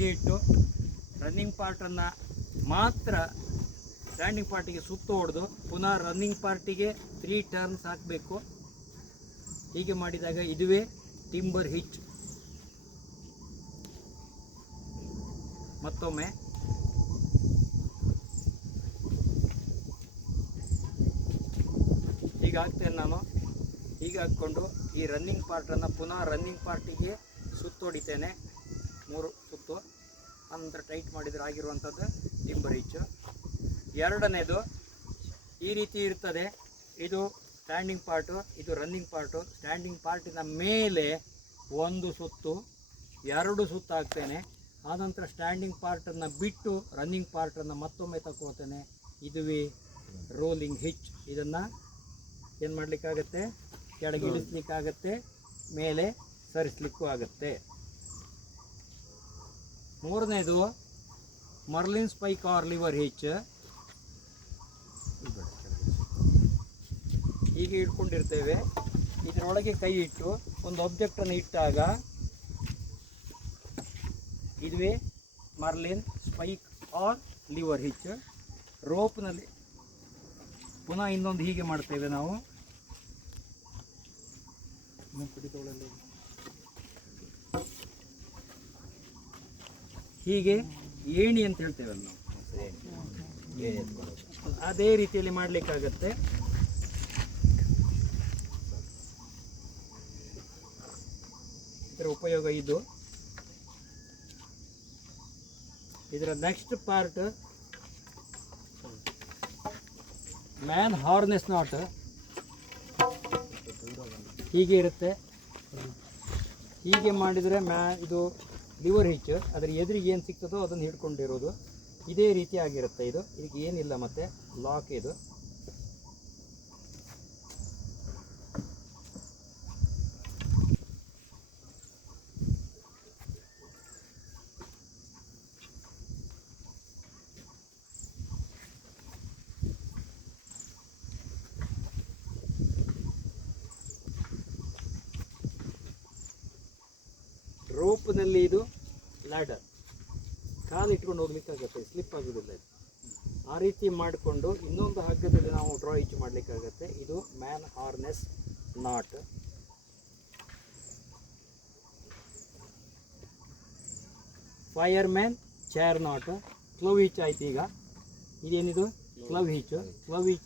ಹೀಗೆ ಇಟ್ಟು ರನ್ನಿಂಗ್ ಪಾರ್ಟನ್ನು ಮಾತ್ರ ಸ್ಟ್ಯಾಂಡಿಂಗ್ ಪಾರ್ಟಿಗೆ ಸುತ್ತು ಹೊಡೆದು ಪುನಃ ರನ್ನಿಂಗ್ ಪಾರ್ಟಿಗೆ 3 ಟರ್ನ್ಸ್ ಹಾಕಬೇಕು. ಹೀಗೆ ಮಾಡಿದಾಗ ಇದುವೇ ಟಿಂಬರ್ ಹಿಚ್. ಮತ್ತೊಮ್ಮೆ ಹೀಗೆ ಹಾಕ್ತೇನೆ ನಾನು. ಹೀಗೆ ಹಾಕ್ಕೊಂಡು ಈ ರನ್ನಿಂಗ್ ಪಾರ್ಟನ್ನು ಪುನಃ ರನ್ನಿಂಗ್ ಪಾರ್ಟಿಗೆ ಸುತ್ತು ಹೊಡಿತೇನೆ, 3 ಸುತ್ತು. ನಂತರ ಟೈಟ್ ಮಾಡಿದರೆ ಆಗಿರುವಂಥದ್ದು ಟಿಂಬರ್ ಹಿಚ್ಚು. ಎರಡನೇದು ಈ ರೀತಿ ಇರ್ತದೆ. ಇದು ಸ್ಟ್ಯಾಂಡಿಂಗ್ ಪಾರ್ಟು, ಇದು ರನ್ನಿಂಗ್ ಪಾರ್ಟು. ಸ್ಟ್ಯಾಂಡಿಂಗ್ ಪಾರ್ಟಿನ ಮೇಲೆ 1 ಸುತ್ತು, 2 ಸುತ್ತು ಹಾಕ್ತೇನೆ. ಆನಂತರ ಸ್ಟ್ಯಾಂಡಿಂಗ್ ಪಾರ್ಟನ್ನು ಬಿಟ್ಟು ರನ್ನಿಂಗ್ ಪಾರ್ಟನ್ನು ಮತ್ತೊಮ್ಮೆ ತಗೊಳ್ತೇನೆ. ಇದುವೇ ರೋಲಿಂಗ್ ಹಿಚ್. ಇದನ್ನು ಏನು ಮಾಡಲಿಕ್ಕಾಗತ್ತೆ, ಕೆಳಗೆ ಇಳಿಸ್ಲಿಕ್ಕಾಗತ್ತೆ, ಮೇಲೆ ಸರಿಸಲಿಕ್ಕೂ ಆಗುತ್ತೆ. ಮೂರನೇದು marlin spike or lever hitch. ಹೀಗೆ ಇಟ್ಕೊಂಡಿರ್ತೇವೆ. ಇದರೊಳಗೆ ಕೈ ಇಟ್ಟು ಒಂದು ಆಬ್ಜೆಕ್ಟನ್ನು ಇಟ್ಟಾಗ ಇದುವೇ marlin spike or lever hitch. ರೋಪ್ನಲ್ಲಿ ಪುನಃ ಇನ್ನೊಂದು ಹೀಗೆ ಮಾಡ್ತೇವೆ ನಾವು. ಹೀಗೆ ಏಣಿ ಅಂತ ಹೇಳ್ತೇವೆ ನಾವು, ಅದೇ ರೀತಿಯಲ್ಲಿ ಮಾಡಲಿಕ್ಕಾಗತ್ತೆ. ಇದರ ಉಪಯೋಗ ಇದು. ಇದರ next part man harness not. ಹೀಗೆ ಇರುತ್ತೆ. ಹೀಗೆ ಮಾಡಿದರೆ ಇದು ಲಿವರ್ ಹಿಚ್. ಅದರ ಎದುರಿಗೆ ಏನು ಸಿಗ್ತದೋ ಅದನ್ನು ಹಿಡ್ಕೊಂಡಿರೋದು ಇದೇ ರೀತಿ ಆಗಿರುತ್ತೆ. ಇದಕ್ಕೆ ಏನಿಲ್ಲ, ಮತ್ತು ಲಾಕ್ ಇದು. ರೋಪ್ನಲ್ಲಿ ಇದು ಲ್ಯಾಡರ್, ಕಾಲು ಇಟ್ಕೊಂಡು ಹೋಗ್ಲಿಕ್ಕಾಗತ್ತೆ, ಸ್ಲಿಪ್ ಆಗೋದಿಲ್ಲ ಇದು. ಆ ರೀತಿ ಮಾಡಿಕೊಂಡು ಇನ್ನೊಂದು ಹಗ್ಗದಲ್ಲಿ ನಾವು ಡ್ರಾ ಹಿಚ್ ಮಾಡಲಿಕ್ಕಾಗತ್ತೆ. ಇದು man harness knot. Fireman chair knot. Clove hitch ಆಯ್ತು. ಈಗ ಇದೇನಿದು ಕ್ಲವ್ ಹಿಚ್. ಕ್ಲವ್ ಹಿಚ್